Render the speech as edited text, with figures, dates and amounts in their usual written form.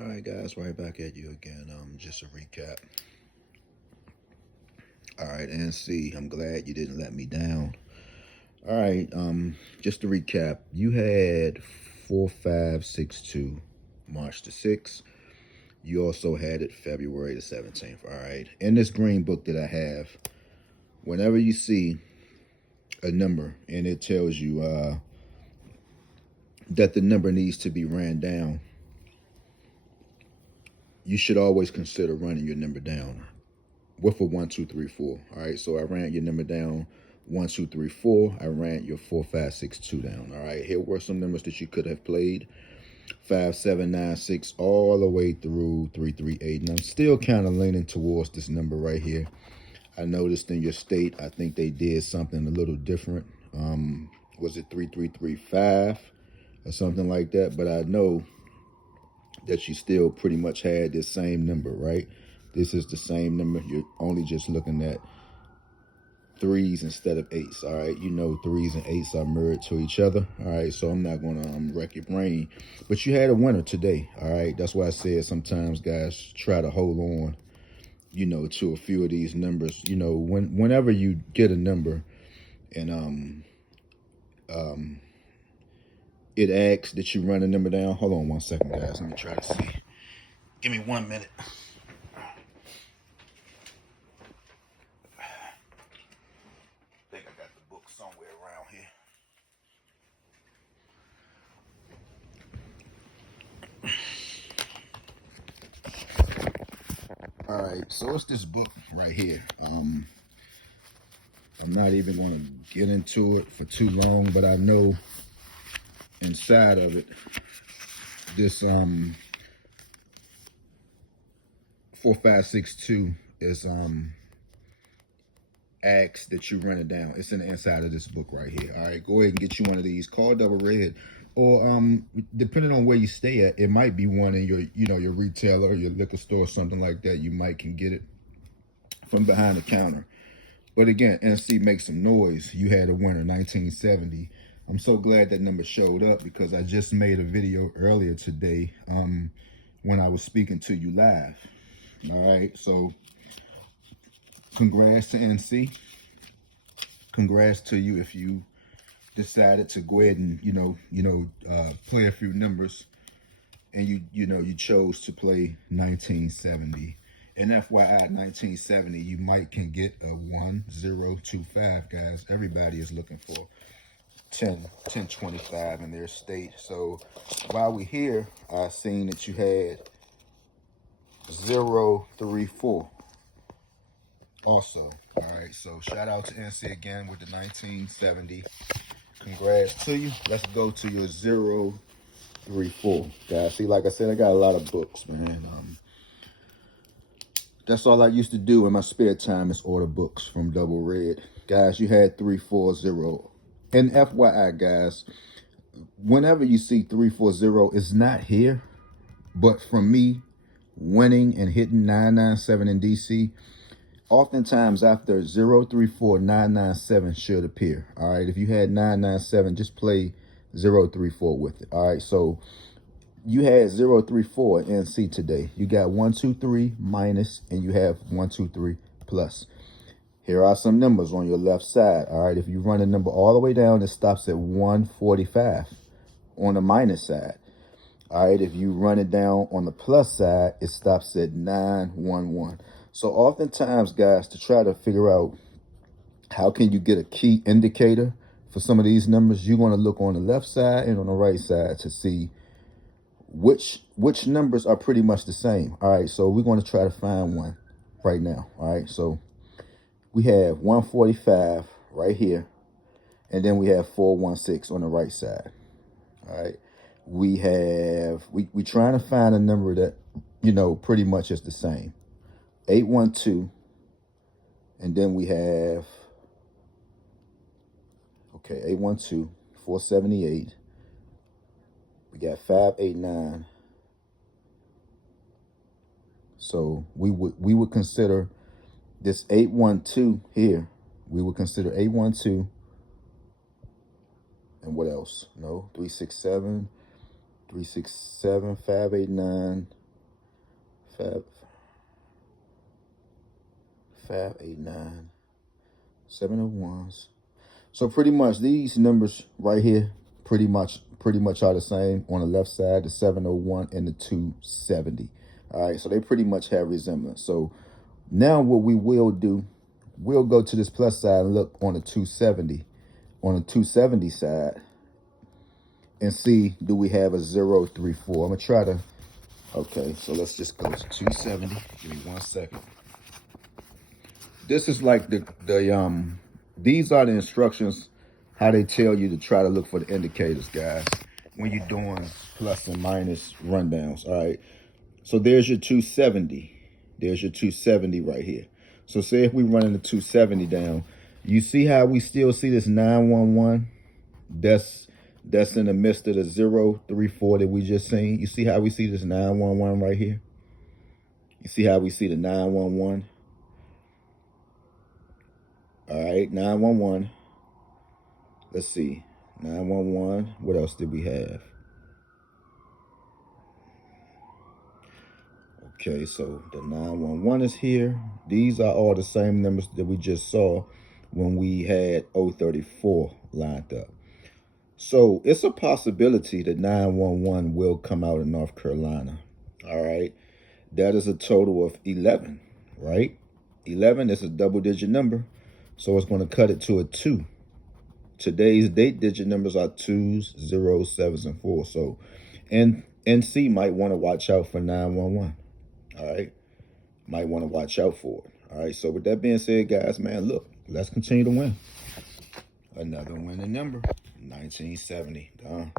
All right, guys, right back at you again. Just a recap. All right, NC, I'm glad you didn't let me down. All right, just to recap, you had 4562 March the 6th. You also had it February the 17th. All right, in this green book that I have, whenever you see a number and it tells you that the number needs to be ran down, you should always consider running your number down with a 1, 2, 3, 4. All right, so I ran your number down 1, 2, 3, 4. I ran your 4, 5, 6, 2 down. All right, here were some numbers that you could have played: 5, 7, 9, 6, all the way through 3, 3, 8. And I'm still kind of leaning towards this number right here. I noticed in your state, I think they did something a little different. Was it 3, 3, 3, 5 or something like that? But I know that you still pretty much had this same number, right? This is the same number. You're only just looking at threes instead of eights. All right, you know threes and eights are married to each other. All right, so I'm not gonna wreck your brain, but you had a winner today. All right, that's why I said sometimes guys try to hold on, to a few of these numbers. Whenever you get a number and it asks that you run a number down. Hold on 1 second, guys. Let me try to see. Give me 1 minute. I think I got the book somewhere around here. All right, so it's this book right here. I'm not even going to get into it for too long, but I know inside of it, this 4562 is asks that you run it down. It's in the inside of this book right here. All right, go ahead and get you one of these. Call double red, or depending on where you stay at, it might be one in your retailer or your liquor store or something like that. You might can get it from behind the counter. But again, NC makes some noise. You had a winner, 1970. I'm so glad that number showed up because I just made a video earlier today when I was speaking to you live. All right, so congrats to NC. Congrats to you if you decided to go ahead and play a few numbers, and you chose to play 1970. And FYI, 1970, you might can get a 1025, guys. Everybody is looking for 1025 in their state. So while we're here, I seen that you had 034 also. All right, so shout out to NC again with the 1970. Congrats to you. Let's go to your 034, guys. See, like I said, I got a lot of books, man. That's all I used to do in my spare time is order books from Double Red. Guys, you had 340. And FYI, guys, whenever you see 340, it's not here. But from me winning and hitting 997 in DC, oftentimes after 034, 997 should appear. All right, if you had 997, just play 034 with it. All right, so you had 034 NC today. You got 123 minus, and you have 123 plus. Here are some numbers on your left side. All right, if you run a number all the way down, it stops at 145 on the minus side. All right, if you run it down on the plus side, it stops at 911. So oftentimes, guys, to try to figure out how can you get a key indicator for some of these numbers, you're going to look on the left side and on the right side to see which numbers are pretty much the same. All right, so we're going to try to find one right now. All right, so we have 145 right here, and then we have 416 on the right side. All right, we trying to find a number that pretty much is the same. 812, and then we have 812, 478. We got 589. So we would consider this 812 here. We would consider 812. And what else? No, 367, 589. 589 701s. So pretty much these numbers right here pretty much are the same on the left side, the 701 and the 270. All right, so they pretty much have resemblance. So now what we will do, we'll go to this plus side and look on the 270. On the 270 side and see, do we have a 034? I'm gonna try to, okay, so let's just go to 270. Give me 1 second. This is like these are the instructions, how they tell you to try to look for the indicators, guys, when you're doing plus and minus rundowns. All right, so there's your 270. There's your 270 right here. So say if we run the 270 down, you see how we still see this 911? That's in the midst of the 034 that we just seen. You see how we see this 911 right here? You see how we see the 911? All right, 911. Let's see. 911. What else did we have? Okay, so the 911 is here. These are all the same numbers that we just saw when we had 034 lined up. So it's a possibility that 911 will come out in North Carolina. All right. That is a total of 11, right? 11 is a double-digit number. So it's going to cut it to a 2. Today's date digit numbers are 2s, 0s, 7s, and 4s. So NC might want to watch out for 911. All right. Might want to watch out for it. All right. So with that being said, guys, man, look, let's continue to win. Another winning number, 1970. Done.